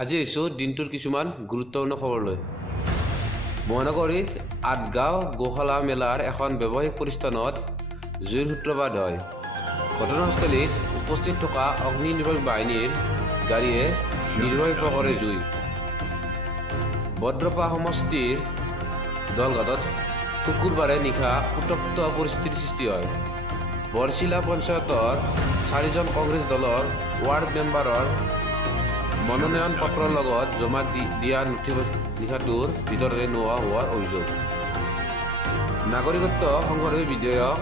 আজি আহিছোঁ দিনটোৰ কিছুমান গুৰুত্বপূৰ্ণ খবৰলৈ। মহানগৰীত আঠগাঁও গোশালা মেলাৰ এখন ব্যৱসায়িক প্ৰতিষ্ঠানত জুইৰ সূত্ৰপাত হয়। ঘটনাস্থলীত উপস্থিত থকা অগ্নিনিৰ্বাপক বাহিনীৰ গাড়ীয়ে নিৰ্বাপিত কৰে জুই। বদ্ৰপা সমষ্টিৰ দলঘাটত শুকুৰবাৰে নিশা উত্তপ্ত পৰিস্থিতিৰ সৃষ্টি হয়। বৰছিলা পঞ্চায়তৰ 4জন কংগ্ৰেছ দলৰ ৱাৰ্ড মেম্বাৰৰ মনোনয়ন পত্ৰৰ লগত জমা দিয়া নিশাটোৰ ভিতৰতে নোহোৱা হোৱাৰ অভিযোগ। নাগৰিকত্ব সংশোধনী বিধেয়ক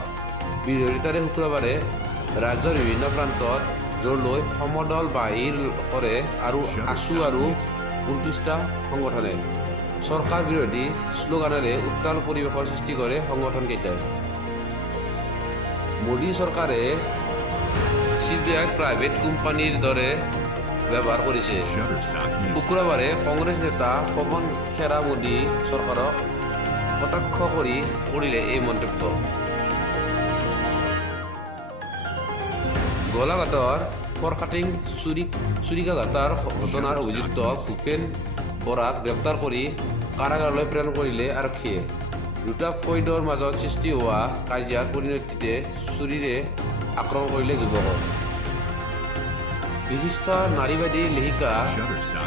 বিৰোধিতাৰে শুক্ৰবাৰে ৰাজ্যৰ বিভিন্ন প্ৰান্তত জোৰ লৈ সমদল বাহিৰ কৰে আৰু আছু আৰু 29টা সংগঠনে চৰকাৰ বিৰোধী শ্লোগানেৰে উত্তাল পৰিৱেশৰ সৃষ্টি কৰে। সংগঠনকেইটাই মোদী চৰকাৰে CBI প্ৰাইভেট কোম্পানীৰ দৰে ব্যৱহাৰ কৰিছে। শুক্ৰবাৰে কংগ্ৰেছ নেতা পৱন খেৰা মোদী চৰকাৰক কটাক্ষ কৰিলে এই মন্তব্য। গোলাঘাটৰ ফৰকাটিং চুৰিকাঘাটাৰ ঘটনাৰ অভিযুক্ত ভূপেন বৰাক গ্ৰেপ্তাৰ কৰি কাৰাগাৰলৈ প্ৰেৰণ কৰিলে আৰক্ষীয়ে। দুটা ফৈদৰ মাজত সৃষ্টি হোৱা কাজিয়াৰ পৰিণতিতে চুৰিৰে আক্ৰমণ কৰিলে যুৱকক। বিশিষ্ট নাৰীবাদী লেখিকা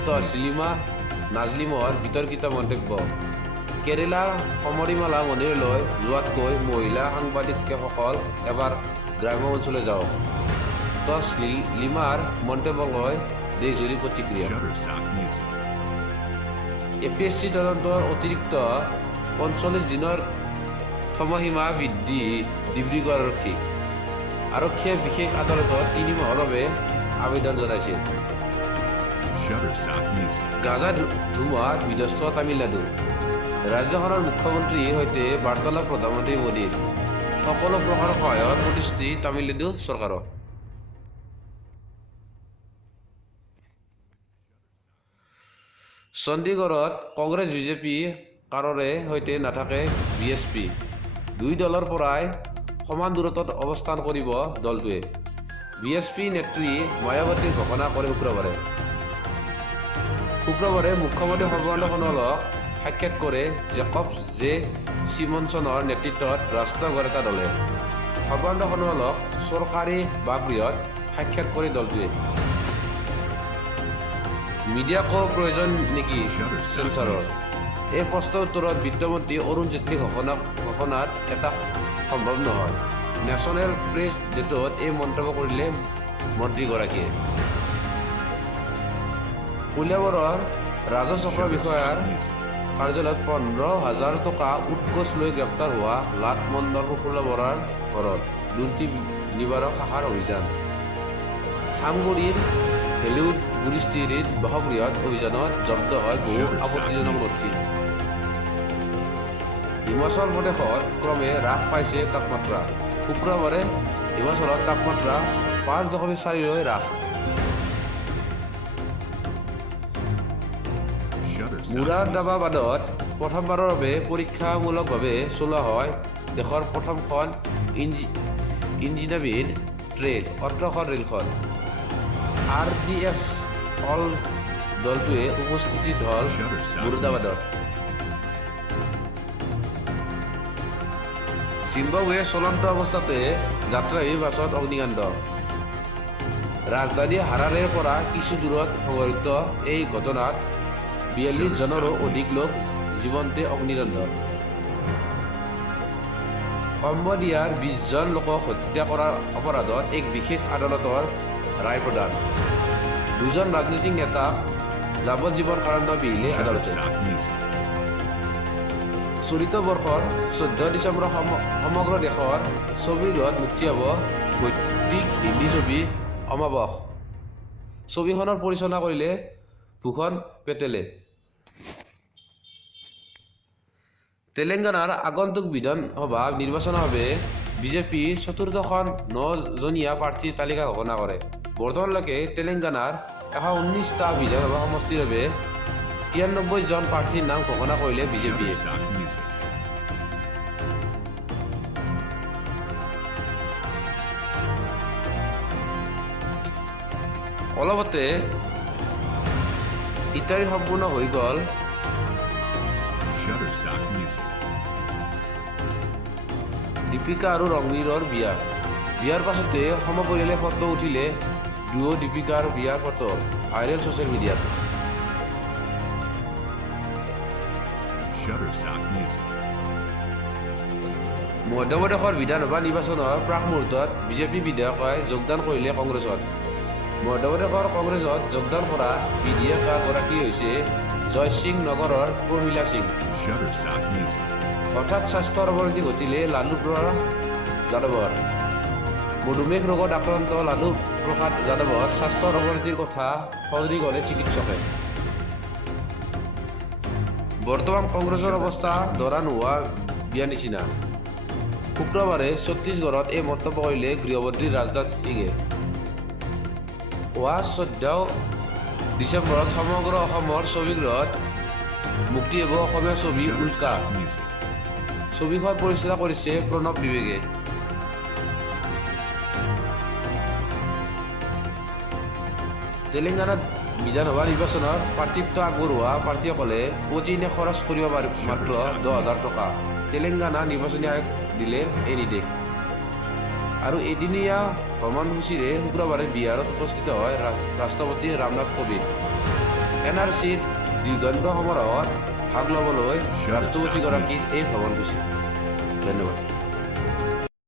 তছলিমা নাজলিমৰ বিতৰ্কিত মন্তব্য। কেৰেলাৰ সমৰিমালা মন্দিৰলৈ যোৱাতকৈ মহিলা সাংবাদিকসকল এবাৰ গ্ৰাম্য অঞ্চললৈ যাওক। তছলিমাৰ মন্তব্যক লৈ দেশজুৰি প্ৰতিক্ৰিয়া। APSC তদন্তৰ অতিৰিক্ত 45 দিনৰ সময়সীমা বৃদ্ধি ডিব্ৰুগড় আৰক্ষীয়ে বিশেষ আদালতত 3 মাহৰ বাবে আবেদন জনাইছিল। গাজা ধুমুহাত বিধ্বস্ত তামিলনাডু। ৰাজ্যখনৰ মুখ্যমন্ত্ৰীৰ সৈতে বাৰ্তালাপ প্ৰধানমন্ত্ৰী মোদীৰ। সকলো প্ৰকাৰৰ সহায়ৰ প্ৰতিশ্ৰুতি তামিলনাডু চৰকাৰৰ। চণ্ডীগড়ত কংগ্ৰেছ বিজেপি কাৰোৰে সৈতে নাথাকে BSP। দুই দলৰ পৰাই সমান দূৰত্বত অৱস্থান কৰিব দলটোৱে। BSP নেত্ৰী মায়াৱতীৰ ঘোষণা কৰে শুক্ৰবাৰে মুখ্যমন্ত্ৰী সৰ্বানন্দ সোণোৱালক সাক্ষাৎ কৰে জেকব জে চিমনছনৰ নেতৃত্বত ৰাষ্ট্ৰীয় এটা দলে। সৰ্বানন্দ সোণোৱালক চৰকাৰী বাসগৃহত সাক্ষাৎ কৰে দলটোৱে। মিডিয়াক প্ৰয়োজন নেকি চেঞ্চাৰৰ? এই প্ৰশ্নৰ উত্তৰত বিত্তমন্ত্ৰী অৰুণ জেটলীৰ ঘোষণাত এটা সম্ভৱ নহয়। নেশ্যনেল প্ৰেছ ডেটত এই মন্তব্য কৰিলে মন্ত্ৰীগৰাকীয়ে। কলিয়াবৰৰ ৰাজচক্ৰ বিষয়াৰ কাৰ্যালয়ত 15,000 টকা উৎকোচ লৈ গ্ৰেপ্তাৰ হোৱা লাট মণ্ডল প্ৰফুল্ল বৰাৰ ঘৰত দুৰ্নীতি নিবাৰক শাখাৰ অভিযান। চামগুৰিৰ হেলিউড গুৰিস্থিতিত বাসগৃহত অভিযানত জব্দ হয় বহু আপত্তিজনক নথি। হিমাচল প্ৰদেশত ক্ৰমে হ্ৰাস পাইছে তাপমাত্ৰা। শুক্ৰবাৰে হিমাচলত তাপমাত্ৰা 5.4লৈ হ্ৰাস। মুৰাদাবাদত প্ৰথমবাৰৰ বাবে পৰীক্ষামূলকভাৱে চলোৱা হয় দেশৰ প্ৰথমখন ইঞ্জিনাবিহীন ট্ৰেইন 18খন ৰেলখন। RDS অল দলটোৱে উপস্থিতি হল মুৰাদাবাদত। জিম্বাবৱে চলন্ত অৱস্থাতে যাত্ৰাবাহী বাছত অগ্নিকাণ্ড। ৰাজধানী হাৰাৰেৰ পৰা কিছু দূৰত সংঘটিত এই ঘটনাত 42 জনৰো অধিক লোক জীৱন্তে অগ্নিদগ্ধ। কম্বোডিয়াৰ 20 জন লোকক হত্যা কৰাৰ অপৰাধত এক বিশেষ আদালতৰ ৰায় প্ৰদান। 2জন ৰাজনৈতিক নেতাক যাৱজ্জীৱন কাৰাদণ্ড বিহিলে আদালতে। চলিত বৰ্ষৰ 14 ডিচেম্বৰ সমগ্ৰ দেশৰ ছবিগৃহত মুক্তি হ'ব ভৌতিক হিন্দী ছবি অমাৱস। ছবিখনৰ পৰিচালনা কৰিলে ভূষণ পেটেলে। তেলেংগানাৰ আগন্তুক বিধানসভা নিৰ্বাচনৰ বাবে বিজেপি 4খন 9জনীয়া প্ৰাৰ্থীৰ তালিকা ঘোষণা কৰে। বৰ্তমানলৈকে তেলেংগানাৰ 119টা বিধানসভা সমষ্টিৰ বাবে 93 জন প্ৰাৰ্থীৰ নাম ঘোষণা কৰিলে বিজেপিয়ে। অলপতে ইটালী সম্পূৰ্ণ হৈ গ'ল Shutterstock Music. দীপিকা আৰু ৰণবীৰৰ বিয়া বিয়াৰ পাছতে সমপৰিয়ালে ফটো উঠিলে দুয়ো দীপিকাৰ বিয়াৰ ফটো ভাইৰেল ছ'চিয়েল মিডিয়াত Shutterstock Music. মধ্যপ্ৰদেশৰ বিধানসভা নিৰ্বাচনৰ প্ৰাক মুহূৰ্তত বিজেপি বিধায়কে যোগদান কৰিলে কংগ্ৰেছত মধ্যপ্ৰদেশৰ কংগ্ৰেছত যোগদান কৰা বিধায়িকাগৰাকী হৈছে জয়সিং নগৰৰ প্ৰমীলা সিং Shutterstock Music. হঠাৎ স্বাস্থ্যৰ অৱনতি ঘটিলে লালু প্ৰসাদ যাদৱৰ মধুমেহ ৰোগত আক্ৰান্ত লালু প্ৰসাদ যাদৱৰ স্বাস্থ্যৰ অৱনতিৰ কথা সদৰি কৰে চিকিৎসকে বৰ্তমান কংগ্ৰেছৰ অৱস্থা ধৰা নোহোৱা বিয়া নিচিনা শুক্ৰবাৰে ছত্তীশগড়ত এই মন্তব্য কৰিলে গৃহমন্ত্ৰী ৰাজনাথ সিঙে অহা 14 ডিচেম্বৰত সমগ্ৰ অসমৰ ছবিগৃহত মুক্তি হ'ব অসমীয়া ছবি উল্কা Shutterstock Music. ছবিখন পৰিচালনা কৰিছে প্ৰণৱ বিবেকে তেলেংগানাত বিধানসভা নিৰ্বাচনৰ প্ৰাৰ্থিত্ব আগবঢ়োৱা প্ৰাৰ্থীসকলে প্ৰতিদিনে খৰচ কৰিব পাৰে মাত্ৰ 10,000 টকা তেলেংগানা নিৰ্বাচনী আয়োগ দিলে এই নিৰ্দেশ আৰু এদিনীয়া ভ্ৰমণসূচীৰে শুক্ৰবাৰে বিহাৰত উপস্থিত হয় ৰাষ্ট্ৰপতি ৰামনাথ কোবিন্দ NRCৰ দীৰ্ঘান্ত সমাৰোহত ভাগ ল'বলৈ ৰাষ্ট্ৰপতিগৰাকীৰ এই ভ্ৰমণসূচী ধন্যবাদ